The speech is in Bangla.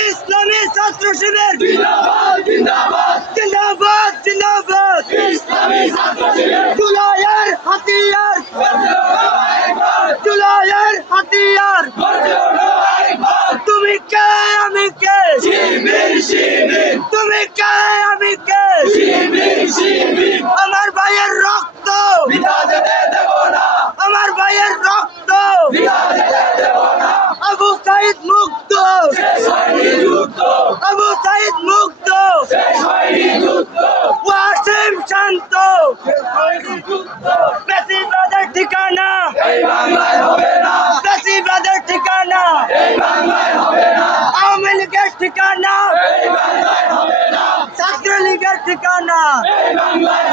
ইসলামী ছাত্র শিবির জিন্দাবাদ জিন্দাবাদ জিন্দাবাদ ইসলামী ছাত্র শিবির জুলাইয়ের হাতিয়ার জুলাইয়ের হাতিয়ার তুমি কে আমি কে শিবির শিবির তুমি কে আমি কে শিবির শিবির আমার ভাইয়ের রক্ত বিনা যেতে দেব না আমার ভাইয়ের রক্ত বিনা যেতে দেব না আবু সাইদ মুক্ত শেষ হয়নি যুদ্ধ আবু সাইদ মুক্ত শেষ হয়নি যুদ্ধ ওয়াসিম শান্ত শেষ হয়নি যুদ্ধ বেশিবাদের ঠিকানা এই বাংলায় হবে না বেশিবাদের ঠিকানা এই বাংলায় হবে না আওয়ামী লীগের ঠিকানা এই বাংলায় হবে না ছাত্রলীগের ঠিকানা এই বাংলায়